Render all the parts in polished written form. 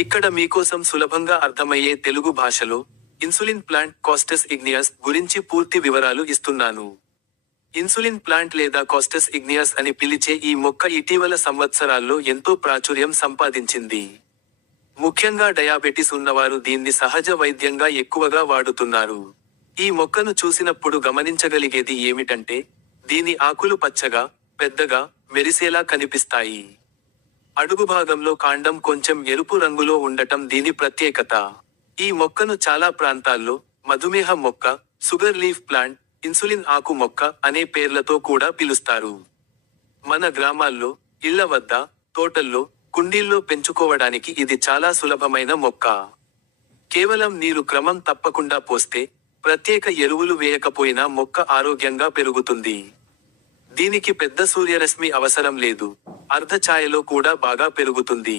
ఇక్కడ మీకోసం సులభంగా అర్థమయ్యే తెలుగు భాషలో ఇన్సులిన్ ప్లాంట్ కాస్టస్ ఇగ్నియస్ గురించి పూర్తి వివరాలు ఇస్తున్నాను. ఇన్సులిన్ ప్లాంట్ లేదా కాస్టస్ ఇగ్నియస్ అని పిలిచే ఈ మొక్క ఇటీవల సంవత్సరాల్లో ఎంతో ప్రాచుర్యం సంపాదించింది. ముఖ్యంగా డయాబెటిస్ ఉన్నవారు దీన్ని సహజ వైద్యంగా ఎక్కువగా వాడుతున్నారు. ఈ మొక్కను చూసినప్పుడు గమనించగలిగేది ఏమిటంటే, దీని ఆకులు పచ్చగా, పెద్దగా, మెరిసేలా కనిపిస్తాయి. అడుగు భాగంలో కాండం కొంచెం ఎరుపు రంగులో ఉండటం దీని ప్రత్యేకత. ఈ మొక్కను చాలా ప్రాంతాల్లో మధుమేహ మొక్క, షుగర్ లీఫ్ ప్లాంట్, ఇన్సులిన్ ఆకు మొక్క అనే పేర్లతో కూడా పిలుస్తారు. మన గ్రామాల్లో, ఇళ్ల వద్ద, తోటల్లో, కుండీల్లో పెంచుకోవడానికి ఇది చాలా సులభమైన మొక్క. కేవలం నీరు క్రమం తప్పకుండా పోస్తే, ప్రత్యేక ఎరువులు వేయకపోయినా మొక్క ఆరోగ్యంగా పెరుగుతుంది. దీనికి పెద్ద సూర్యరశ్మి అవసరం లేదు. అర్ధ ఛాయలో కూడా బాగా పెరుగుతుంది.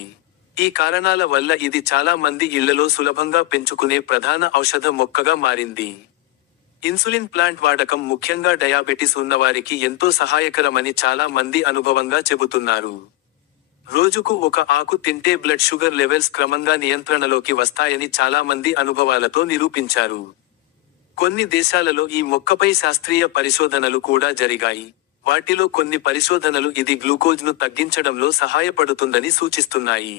ఈ కారణాల వల్ల ఇది చాలా మంది ఇళ్లలో సులభంగా పెంచుకునే ప్రధాన ఔషధ మొక్కగా మారింది. ఇన్సులిన్ ప్లాంట్ వాడకం ముఖ్యంగా డయాబెటిస్ ఉన్నవారికి ఎంతో సహాయకరమని చాలా మంది అనుభవంగా చెబుతున్నారు. రోజుకు ఒక ఆకు తింటే బ్లడ్ షుగర్ లెవెల్స్ క్రమంగా నియంత్రణలోకి వస్తాయని చాలా మంది అనుభవాలతో నిరూపించారు. కొన్ని దేశాలలో ఈ మొక్కపై శాస్త్రీయ పరిశోధనలు కూడా జరిగాయి. వాటిలో కొన్ని పరిశోధనలు ఇది గ్లూకోజ్ను తగ్గించడంలో సహాయపడుతుందని సూచిస్తున్నాయి.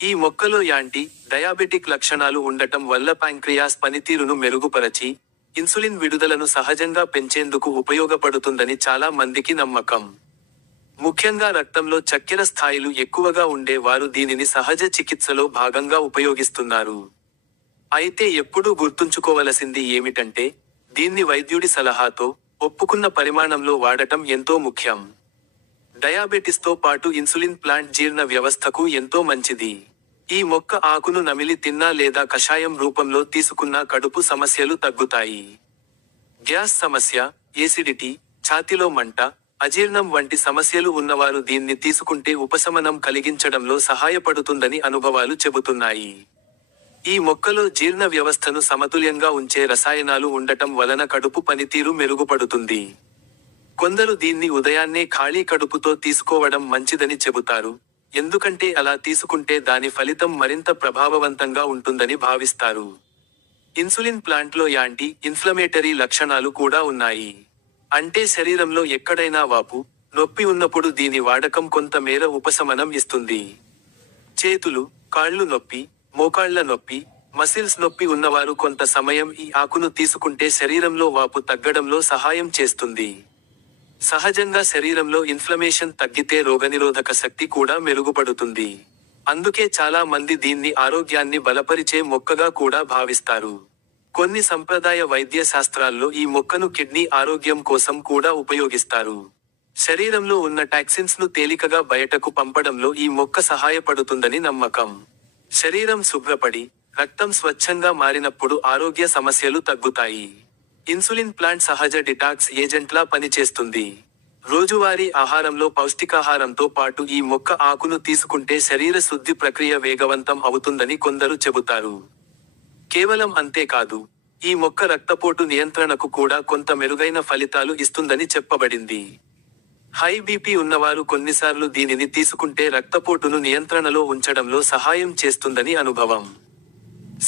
ఈ మొక్కలో యాంటీ డయాబెటిక్ లక్షణాలు ఉండటం వల్ల ప్యాంక్రియాస్ పనితీరును మెరుగుపరచి, ఇన్సులిన్ విడుదలను సహజంగా పెంచేందుకు ఉపయోగపడుతుందని చాలా మందికి నమ్మకం. ముఖ్యంగా రక్తంలో చక్కెర స్థాయిలు ఎక్కువగా ఉండే వారు దీనిని సహజ చికిత్సలో భాగంగా ఉపయోగిస్తున్నారు. అయితే ఎప్పుడూ గుర్తుంచుకోవలసింది ఏమిటంటే, దీన్ని వైద్యుడి సలహాతో, ఒప్పుకున్న పరిమాణంలో వాడటం ఎంతో ముఖ్యం. డయాబెటిస్తో పాటు ఇన్సులిన్ ప్లాంట్ జీర్ణ వ్యవస్థకు ఎంతో మంచిది. ఈ మొక్క ఆకును నమిలి తిన్నా లేదా కషాయం రూపంలో తీసుకున్నా కడుపు సమస్యలు తగ్గుతాయి. గ్యాస్ సమస్య, ఏసిడిటీ, ఛాతీలో మంట, అజీర్ణం వంటి సమస్యలు ఉన్నవారు దీన్ని తీసుకుంటే ఉపశమనం కలిగించడంలో సహాయపడుతుందని అనుభవాలు చెబుతున్నాయి. ఈ మొక్కలో జీర్ణ వ్యవస్థను సమతుల్యంగా ఉంచే రసాయనాలు ఉండటం వలన కడుపు పనితీరు మెరుగుపడుతుంది. కొందరు దీన్ని ఉదయాన్నే ఖాళీ కడుపుతో తీసుకోవడం మంచిదని చెబుతారు, ఎందుకంటే అలా తీసుకుంటే దాని ఫలితం మరింత ప్రభావవంతంగా ఉంటుందని భావిస్తారు. ఇన్సులిన్ ప్లాంట్లో యాంటీ ఇన్ఫ్లమేటరీ లక్షణాలు కూడా ఉన్నాయి. అంటే శరీరంలో ఎక్కడైనా వాపు, నొప్పి ఉన్నప్పుడు దీని వాడకం కొంత మేర ఉపశమనం ఇస్తుంది. చేతులు, కాళ్ళు నొప్పి, మోకాళ్ల నొప్పి, మసిల్స్ నొప్పి ఉన్నవారు కొంత సమయం ఈ ఆకును తీసుకుంటే శరీరంలో వాపు తగ్గడంలో సహాయం చేస్తుంది. సహజంగా శరీరంలో ఇన్ఫ్లమేషన్ తగ్గితే రోగనిరోధక శక్తి కూడా మెరుగుపడుతుంది. అందుకే చాలా మంది దీన్ని ఆరోగ్యాన్ని బలపరిచే మొక్కగా కూడా భావిస్తారు. కొన్ని సంప్రదాయ వైద్య శాస్త్రాల్లో ఈ మొక్కను కిడ్నీ ఆరోగ్యం కోసం కూడా ఉపయోగిస్తారు. శరీరంలో ఉన్న టాక్సిన్స్ ను తేలికగా బయటకు పంపడంలో ఈ మొక్క సహాయపడుతుందని నమ్మకం. శరీరం శుభ్రపడి, రక్తం స్వచ్ఛంగా మారినప్పుడు ఆరోగ్య సమస్యలు తగ్గుతాయి. ఇన్సులిన్ ప్లాంట్ సహజ డిటాక్స్ ఏజెంట్లా పనిచేస్తుంది. రోజువారీ ఆహారంలో పౌష్టికాహారంతో పాటు ఈ మొక్క ఆకును తీసుకుంటే శరీర శుద్ధి ప్రక్రియ వేగవంతం అవుతుందని కొందరు చెబుతారు. కేవలం అంతేకాదు, ఈ మొక్క రక్తపోటు నియంత్రణకు కూడా కొంత మెరుగైన ఫలితాలు ఇస్తుందని చెప్పబడింది. హై బీపీ ఉన్నవారు కొన్నిసార్లు దీనిని తీసుకుంటే రక్తపోటును నియంత్రణలో ఉంచడంలో సహాయం చేస్తుందని అనుభవం.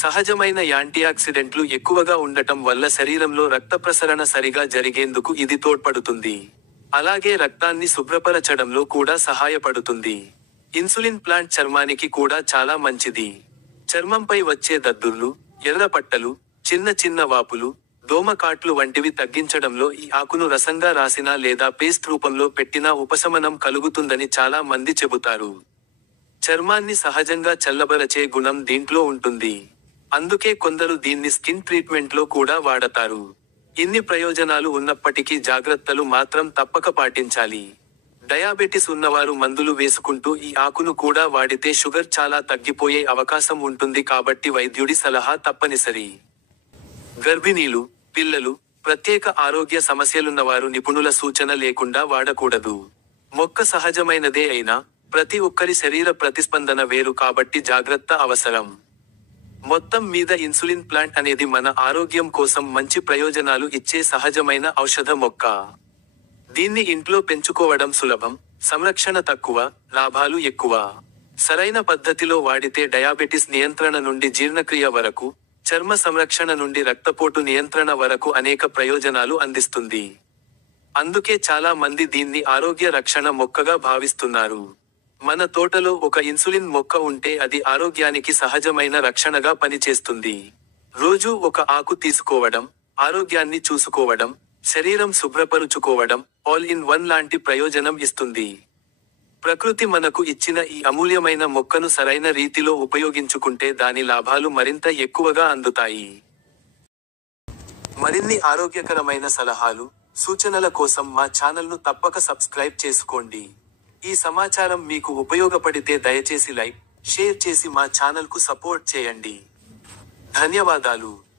సహజమైన యాంటీఆక్సిడెంట్లు ఎక్కువగా ఉండటం వల్ల శరీరంలో రక్త ప్రసరణ సరిగా జరిగేందుకు ఇది తోడ్పడుతుంది. అలాగే రక్తాన్ని శుభ్రపరచడంలో కూడా సహాయపడుతుంది. ఇన్సులిన్ ప్లాంట్ చర్మానికి కూడా చాలా మంచిది. చర్మంపై వచ్చే దద్దుర్లు, ఎర్రపట్టలు, చిన్న చిన్న వాపులు, దోమకాట్లు వంటివి తగ్గించడంలో ఈ ఆకును రసంగా రాసినా లేదా పేస్ట్ రూపంలో పెట్టినా ఉపశమనం కలుగుతుందని చాలా మంది చెబుతారు. చర్మాన్ని సహజంగా చల్లబరచే గుణం దీంట్లో ఉంటుంది. అందుకే కొందరు దీన్ని స్కిన్ ట్రీట్మెంట్లో కూడా వాడతారు. ఇన్ని ప్రయోజనాలు ఉన్నప్పటికీ జాగ్రత్తలు మాత్రం తప్పక పాటించాలి. డయాబెటిస్ ఉన్నవారు మందులు వేసుకుంటూ ఈ ఆకును కూడా వాడితే షుగర్ చాలా తగ్గిపోయే అవకాశం ఉంటుంది కాబట్టి వైద్యుడి సలహా తప్పనిసరి. గర్భిణీలు, పిల్లలు, ప్రత్యేక ఆరోగ్య సమస్యలున్నవారు నిపుణుల సూచన లేకుండా వాడకూడదు. మొక్క సహజమైనదే అయినా, ప్రతి ఒక్కరి శరీర ప్రతిస్పందన వేరు కాబట్టి జాగ్రత్త అవసరం. మొత్తం మీద ఇన్సులిన్ ప్లాంట్ అనేది మన ఆరోగ్యం కోసం మంచి ప్రయోజనాలు ఇచ్చే సహజమైన ఔషధ మొక్క. దీన్ని ఇంట్లో పెంచుకోవడం సులభం, సంరక్షణ తక్కువ, లాభాలు ఎక్కువ. సరైన పద్ధతిలో వాడితే డయాబెటిస్ నియంత్రణ నుండి జీర్ణక్రియ వరకు, చర్మ సంరక్షణ నుండి రక్తపోటు నియంత్రణ వరకు అనేక ప్రయోజనాలు అందిస్తుంది. అందుకే చాలా మంది దీన్ని ఆరోగ్య రక్షణ మొక్కగా భావిస్తున్నారు. మన తోటలో ఒక ఇన్సులిన్ మొక్క ఉంటే అది ఆరోగ్యానికి సహజమైన రక్షణగా పనిచేస్తుంది. రోజూ ఒక ఆకు తీసుకోవడం, ఆరోగ్యాన్ని చూసుకోవడం, శరీరం శుభ్రపరుచుకోవడం, ఆల్ ఇన్ వన్ లాంటి ప్రయోజనం ఇస్తుంది. ప్రకృతి మనకు ఇచ్చిన ఈ అమూల్యమైన మొక్కను సరైన రీతిలో ఉపయోగించుకుంటే దాని లాభాలు మరింత ఎక్కువగా అందుతాయి. మరిన్ని ఆరోగ్యకరమైన సలహాలు, సూచనల కోసం మా ఛానల్ను తప్పక సబ్స్క్రైబ్ చేసుకోండి. ఈ సమాచారం మీకు ఉపయోగపడితే దయచేసి లైక్, షేర్ చేసి మా ఛానల్కు సపోర్ట్ చేయండి. ధన్యవాదాలు.